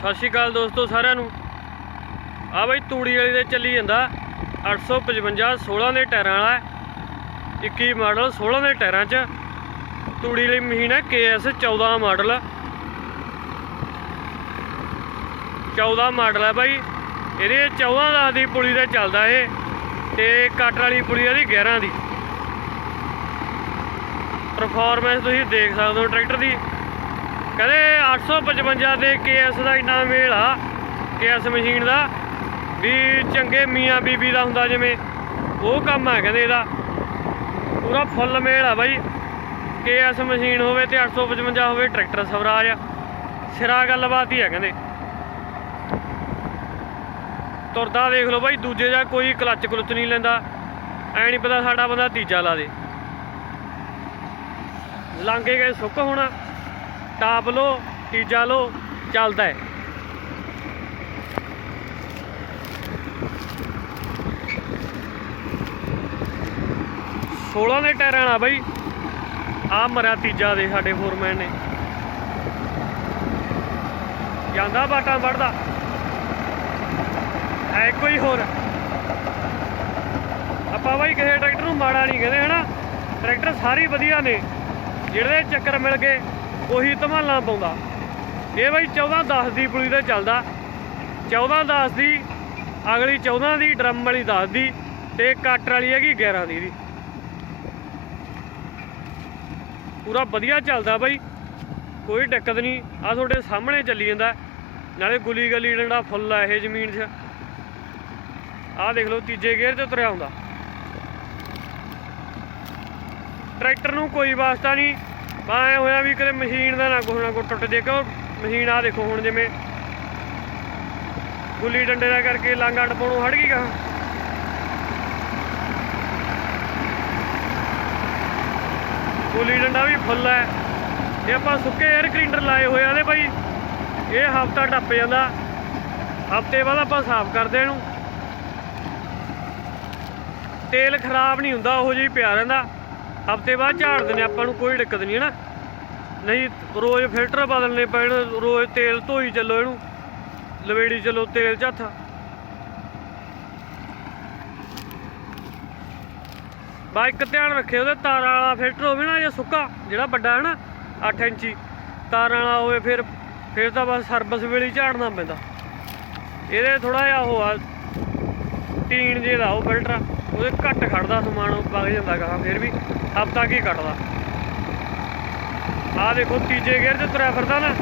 ਸਤਿ ਸ਼੍ਰੀ ਅਕਾਲ ਦੋਸਤੋ ਸਾਰਿਆਂ ਨੂੰ। ਆ ਬਈ ਤੂੜੀ ਵਾਲੀ ਦੇ ਚੱਲੀ ਜਾਂਦਾ 855 16 ਦੇ ਟਾਇਰਾਂ ਵਾਲਾ ਹੈ। 21 ਮਾਡਲ 16 ਦੇ ਟਾਇਰਾਂ 'ਚ। ਤੂੜੀ ਲਈ ਮਸ਼ੀਨ ਹੈ KS 14 ਮਾਡਲ। 14 ਮਾਡਲ ਹੈ ਬਾਈ। ਇਹਦੇ 14 ਦਾ ਦੀ ਪੁਲੀ ਤੇ ਚੱਲਦਾ ਇਹ ਤੇ ਕਟਰ ਵਾਲੀ ਪੁਲੀ ਇਹਦੀ 11 ਦੀ। ਪਰਫਾਰਮੈਂਸ ਤੁਸੀਂ ਦੇਖ ਸਕਦੇ ਹੋ ਟਰੈਕਟਰ ਦੀ। ਕਹਿੰਦੇ 855 ਦੇ KS ਦਾ ਇੰਨਾ ਮੇਲ ਆ KS ਮਸ਼ੀਨ ਦਾ, ਵੀ ਚੰਗੇ ਮੀਆਂ ਬੀਬੀ ਦਾ ਹੁੰਦਾ ਜਿਵੇਂ, ਉਹ ਕੰਮ ਆ ਕਹਿੰਦੇ ਇਹਦਾ। ਪੂਰਾ ਫੁੱਲ ਮੇਲ ਆ ਬਾਈ। KS ਮਸ਼ੀਨ ਹੋਵੇ ਤੇ 855 ਹੋਵੇ, ਟਰੈਕਟਰ ਸਵਰਾਜ ਸਿਰਾ ਗੱਲਬਾਤ ਹੀ ਆ ਕਹਿੰਦੇ। ਤੁਰਦਾ ਦੇਖ ਲਓ ਬਾਈ, ਦੂਜੇ ਦਾ ਕੋਈ ਕਲੱਚ ਕਲੁੱਚ ਨਹੀਂ ਲੈਂਦਾ। ਐ ਨਹੀਂ ਪਤਾ ਸਾਡਾ ਬੰਦਾ ਤੀਜਾ ਲਾ ਦੇ। ਲਾਂਗੇ ਗਏ ਸੁੱਕ ਹੋਣਾ। ਟਾਪ ਲੋ ਤੀਜਾ ਲੋ ਚੱਲਦਾ ਹੈ। ਸੋਲਾਂ ਦੇ ਟਾਇਰਾਂ ਵਾਲਾ ਬਾਈ ਆ ਮਰਿਆ ਤੀਜਾ ਦੇ ਸਾਡੇ ਫੋਰਮੈਨ ਨੇ। ਜਾਂਦਾ ਬਾਟਾਂ ਵੜਦਾ ਹੈ ਕੋਈ ਹੋਰ? ਆਪਾਂ ਬਾਈ ਕਿਸੇ ਟਰੈਕਟਰ ਨੂੰ ਮਾੜਾ ਨਹੀਂ ਕਹਿੰਦੇ, ਹਨਾ? ਟਰੈਕਟਰ ਸਾਰੇ ਵਧੀਆ ਨੇ, ਜਿਹੜੇ ਚੱਕਰ ਮਿਲ ਗਏ। ਉਹੀ ਧਮਾਲਾਂ ਪਾਉਂਦਾ। ਇਹ ਬਈ 14 10 ਦੀ ਪੁਲੀ ਤੇ ਚੱਲਦਾ। 14 10 ਦੀ, ਅਗਲੀ 14 ਦੀ, ਡਰਮ ਵਾਲੀ 10 ਦੀ ਤੇ ਕੱਟ ਵਾਲੀ ਹੈਗੀ 11 ਦੀ ਦੀ। ਪੂਰਾ ਵਧੀਆ ਚੱਲਦਾ ਬਾਈ। ਕੋਈ ਦਿੱਕਤ ਨਹੀਂ। ਆ ਤੁਹਾਡੇ ਸਾਹਮਣੇ ਚੱਲੀ ਜਾਂਦਾ। ਨਾਲੇ ਗੁਲੀ ਗਲੀ ਡੰਡਾ ਫੁੱਲ ਆ ਇਹ ਜ਼ਮੀਨ 'ਚ। ਆਹ ਦੇਖ ਲਓ, ਤੀਜੇ ਗੇਅਰ 'ਚ ਤੁਰਿਆ ਹੁੰਦਾ। ਟਰੈਕਟਰ ਨੂੰ ਕੋਈ ਵਾਸਤਾ ਨਹੀਂ। ਐ ਹੋਇਆ ਵੀ ਕਦੇ ਮਸ਼ੀਨ ਦਾ ਨਾ ਕੁਛ ਨਾ ਕੁਛ ਟੁੱਟ ਜੇ, ਕਿਉਂ ਮਸ਼ੀਨ ਆ ਦੇਖੋ ਹੁਣ ਜਿਵੇਂ ਗੁੱਲੀ ਡੰਡੇ ਦਾ ਕਰਕੇ ਲਾਂਗਾ ਟਪਾਉਣੋਂ ਹਟ ਗਈ ਗਾ ਗੁੱਲੀ ਡੰਡਾ ਵੀ ਫੁੱਲ ਹੈ ਇਹ ਆਪਾਂ ਸੁੱਕੇ 에ਅਰ ਕਲੀਨਰ ਲਾਏ ਹੋਏ ਆ ਨੇ ਭਾਈ ਇਹ ਹਫਤਾ ਟੱਪ ਜਾਂਦਾ। ਹਫ਼ਤੇ ਬਾਅਦ ਆਪਾਂ ਸਾਫ਼ ਕਰਦੇ ਇਹਨੂੰ। ਤੇਲ ਖਰਾਬ ਨਹੀਂ ਹੁੰਦਾ, ਉਹ ਜਿਹੀ ਪਿਆ ਰਹਿੰਦਾ। ਹਫ਼ਤੇ ਬਾਅਦ ਝਾੜ ਦਿੰਦੇ ਆਪਾਂ ਨੂੰ ਕੋਈ ਦਿੱਕਤ ਨਹੀਂ ਹੈ ਨਾ। ਨਹੀਂ, ਰੋਜ਼ ਫਿਲਟਰ ਬਦਲਨੇ ਪੈਣ, ਰੋਜ਼ ਤੇਲ ਧੋਈ ਚੱਲੋ ਇਹਨੂੰ, ਲਵੇੜੀ ਚੱਲੋ ਤੇਲ ਚ ਹੱਥ। ਬਾ ਇੱਕ ਧਿਆਨ ਰੱਖਿਓ ਉਹਦੇ, ਤਾਰਾਂ ਵਾਲਾ ਫਿਲਟਰ ਹੋਵੇ ਨਾ, ਜਾਂ ਸੁੱਕਾ, ਜਿਹੜਾ ਵੱਡਾ ਹੈ ਨਾ 8 ਇੰਚੀ, ਤਾਰਾਂ ਵਾਲਾ ਹੋਵੇ ਫਿਰ ਫਿਰ ਤਾਂ ਬਸ ਸਰਵਿਸ ਵੇਲੇ ਝਾੜਨਾ ਪੈਂਦਾ। ਇਹਦੇ ਥੋੜਾ ਜਿਹਾ ਉਹ ਆ ਟੀਨ ਜੇ ਦਾ ਉਹ ਫਿਲਟਰ ਉਹਦੇ ਘੱਟ ਖੜਦਾ ਸਮਾਨ, ਉਹ ਵਗ ਜਾਂਦਾ ਗਾ ਫਿਰ ਵੀ ਹਫਤਾ ਕੀ ਕੱਟਦਾ ਆਹ ਦੇਖੋ ਤੀਜੇ ਗੇਅਰ 'ਚ ਤੁਰਿਆ ਫਿਰਦਾ ਨਾ।